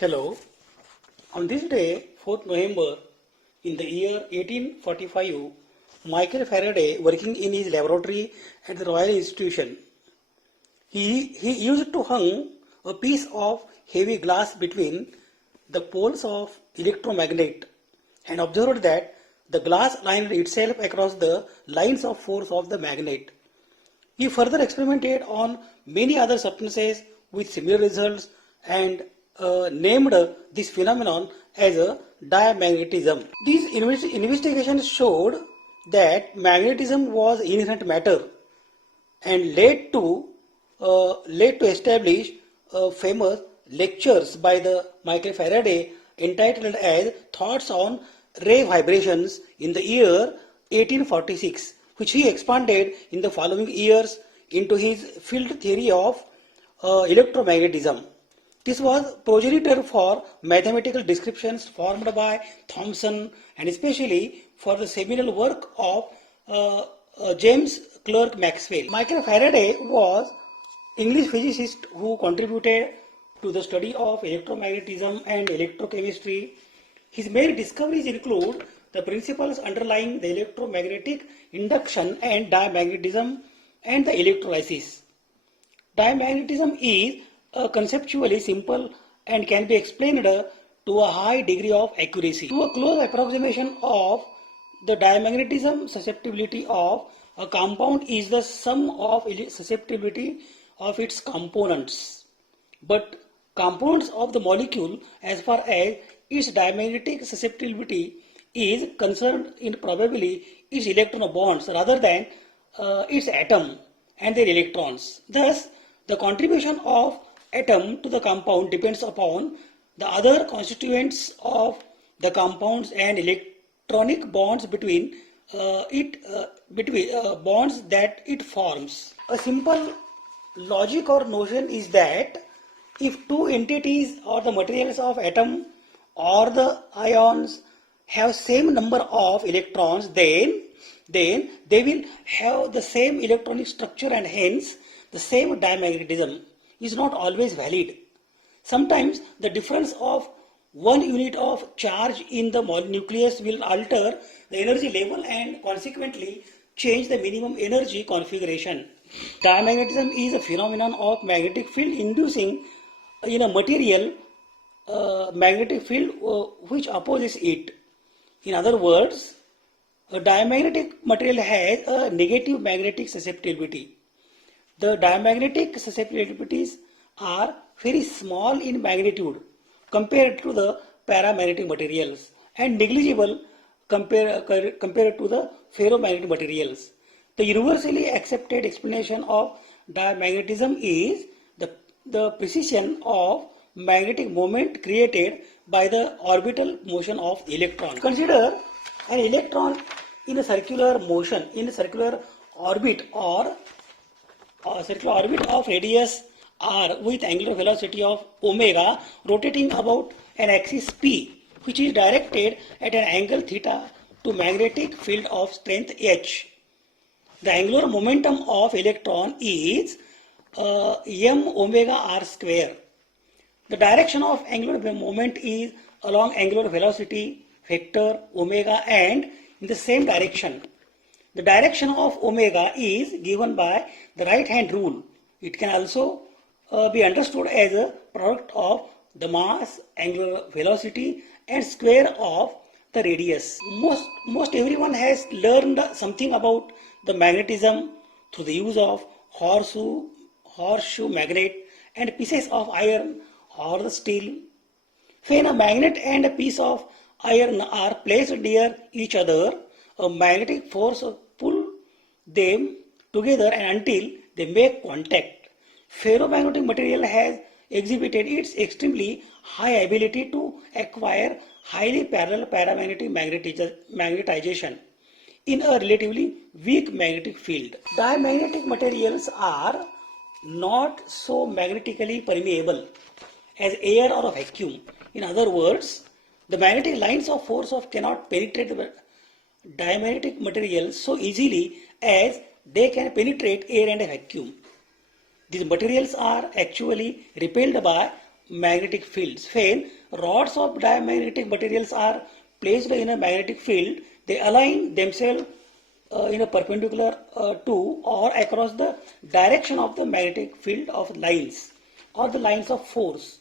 Hello. On this day, 4th November, in the year 1845, Michael Faraday, working in his laboratory at the Royal Institution, he used to hang a piece of heavy glass between the poles of electromagnet and observed that the glass lined itself across the lines of force of the magnet. He further experimented on many other substances with similar results and named this phenomenon as a diamagnetism. These investigations showed that magnetism was inherent matter and led to establish famous lectures by the Michael Faraday entitled as Thoughts on Ray Vibrations in the year 1846, which he expanded in the following years into his field theory of electromagnetism. This was progenitor for mathematical descriptions formed by Thomson and especially for the seminal work of James Clerk Maxwell. Michael Faraday was English physicist who contributed to the study of electromagnetism and electrochemistry. His main discoveries include the principles underlying the electromagnetic induction and diamagnetism and the electrolysis. Diamagnetism is conceptually simple and can be explained to a high degree of accuracy. To a close approximation of the diamagnetism susceptibility of a compound is the sum of susceptibility of its components. But components of the molecule, as far as its diamagnetic susceptibility is concerned, in probably its electron bonds rather than its atom and their electrons. Thus, the contribution of atom to the compound depends upon the other constituents of the compounds and electronic bonds between bonds that it forms. A simple logic or notion is that if two entities or the materials of atom or the ions have same number of electrons, then they will have the same electronic structure and hence the same diamagnetism is not always valid. Sometimes the difference of 1 unit of charge in the nucleus will alter the energy level and consequently change the minimum energy configuration. Diamagnetism is a phenomenon of magnetic field inducing in a material magnetic field which opposes it. In other words, a diamagnetic material has a negative magnetic susceptibility. The diamagnetic susceptibilities are very small in magnitude compared to the paramagnetic materials and negligible compared to the ferromagnetic materials. The universally accepted explanation of diamagnetism is the precision of magnetic moment created by the orbital motion of electron. Consider an electron in a circular motion, in a circular orbit or circular orbit of radius r with angular velocity of omega rotating about an axis p, which is directed at an angle theta to magnetic field of strength h. The angular momentum of electron is m omega r square. The direction of angular moment is along angular velocity vector omega and in the same direction. The direction of omega is given by the right hand rule. It can also be understood as a product of the mass, angular velocity and square of the radius. Most everyone has learned something about the magnetism through the use of horseshoe magnet and pieces of iron or the steel. When a magnet and a piece of iron are placed near each other, a magnetic force pulls them together and until they make contact. Ferromagnetic material has exhibited its extremely high ability to acquire highly parallel paramagnetic magnetization in a relatively weak magnetic field. Diamagnetic materials are not so magnetically permeable as air or a vacuum. In other words, the magnetic lines of force cannot penetrate the diamagnetic materials so easily as they can penetrate air and a vacuum. These materials are actually repelled by magnetic fields. When rods of diamagnetic materials are placed in a magnetic field, they align themselves in a perpendicular to or across the direction of the magnetic field of lines or the lines of force.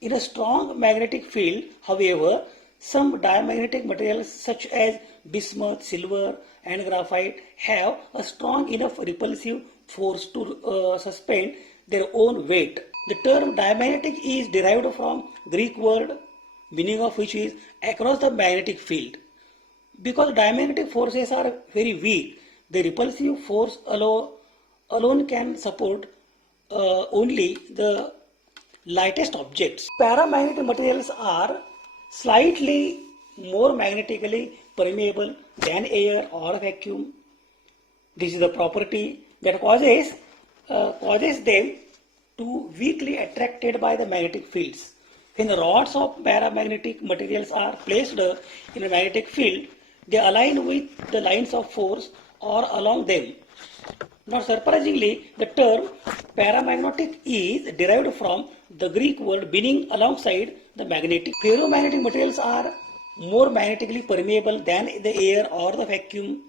In a strong magnetic field, however, some diamagnetic materials such as bismuth, silver and graphite have a strong enough repulsive force to suspend their own weight. The term diamagnetic is derived from Greek word meaning of which is across the magnetic field. Because diamagnetic forces are very weak, the repulsive force alone can support only the lightest objects. Paramagnetic materials are slightly more magnetically permeable than air or vacuum. This is the property that causes them to weakly attracted by the magnetic fields. When rods of paramagnetic materials are placed in a magnetic field, they align with the lines of force or along them. Not surprisingly, the term paramagnetic is derived from the Greek word meaning alongside the magnetic. Ferromagnetic materials are more magnetically permeable than the air or the vacuum,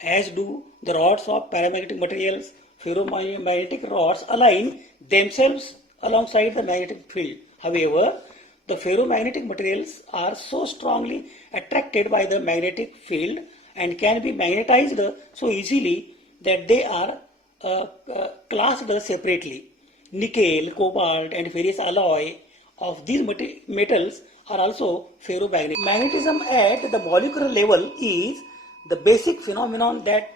as do the rods of paramagnetic materials. Ferromagnetic rods align themselves alongside the magnetic field. However, the ferromagnetic materials are so strongly attracted by the magnetic field and can be magnetized so easily that they are classed separately. Nickel, cobalt and various alloy of these metals are also ferromagnetic. Magnetism at the molecular level is the basic phenomenon that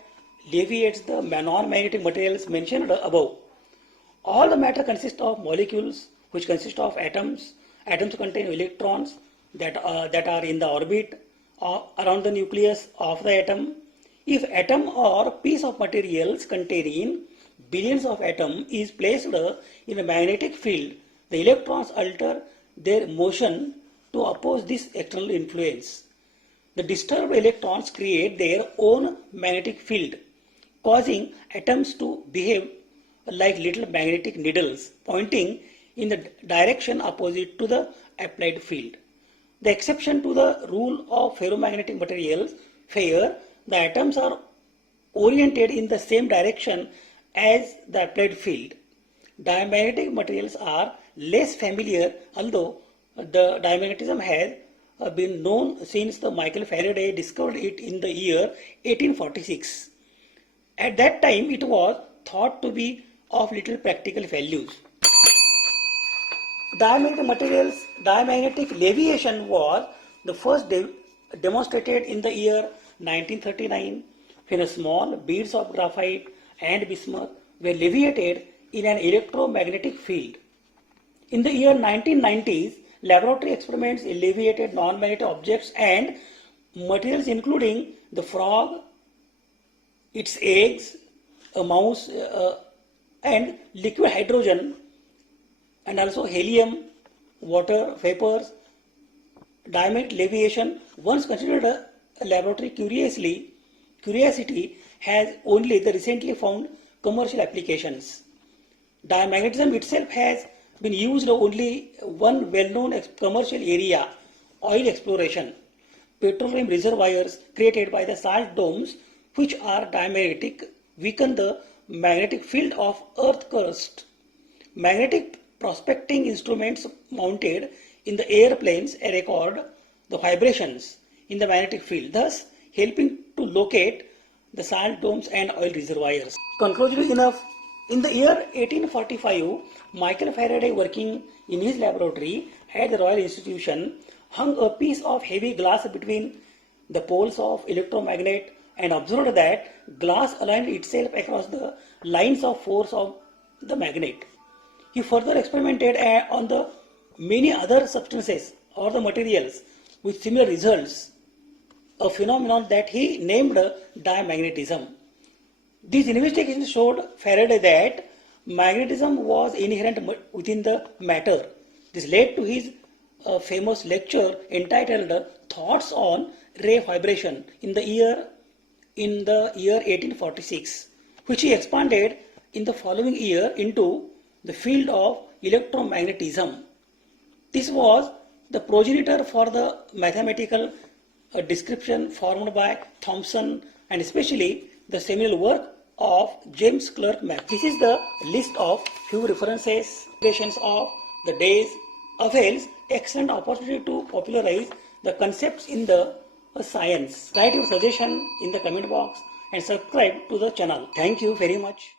deviates the non-magnetic materials mentioned above. All the matter consists of molecules which consist of atoms. Atoms contain electrons that are in the orbit around the nucleus of the atom. If atom or piece of materials containing billions of atoms is placed in a magnetic field, the electrons alter their motion to oppose this external influence. The disturbed electrons create their own magnetic field, causing atoms to behave like little magnetic needles pointing in the direction opposite to the applied field. The exception to the rule of ferromagnetic materials where the atoms are oriented in the same direction as the applied field. Diamagnetic materials are less familiar, although the diamagnetism has been known since the Michael Faraday discovered it in the year 1846. At that time, it was thought to be of little practical values. Diamagnetic leviation was the first demonstrated in the year 1939 when a small beads of graphite and bismuth were leviated in an electromagnetic field. In the year 1990s, laboratory experiments leviated non-magnetic objects and materials including the frog, its eggs, a mouse, and liquid hydrogen, and also helium, water, vapors. Diamagnetic leviation, once considered a laboratory curiosity, has only the recently found commercial applications. Diamagnetism itself has been used only one well-known commercial area, oil exploration. Petroleum reservoirs created by the salt domes, which are diamagnetic, weaken the magnetic field of Earth's crust. Magnetic prospecting instruments mounted in the airplanes record the vibrations in the magnetic field, thus helping to locate the salt domes and oil reservoirs. Conclusively enough, in the year 1845, Michael Faraday, working in his laboratory at the Royal Institution, hung a piece of heavy glass between the poles of electromagnet and observed that glass aligned itself across the lines of force of the magnet. He further experimented on the many other substances or the materials with similar results, a phenomenon that he named diamagnetism. These investigations showed Faraday that magnetism was inherent within the matter. This led to his famous lecture entitled Thoughts on Ray Vibration in the year 1846, which he expanded in the following year into the field of electromagnetism. This was the progenitor for the mathematical description formed by Thomson and especially the seminal work of James Clerk Maxwell. This is the list of few references, creations of the days avails excellent opportunity to popularize the concepts in the science. Write your suggestion in the comment box and subscribe to the channel. Thank you very much.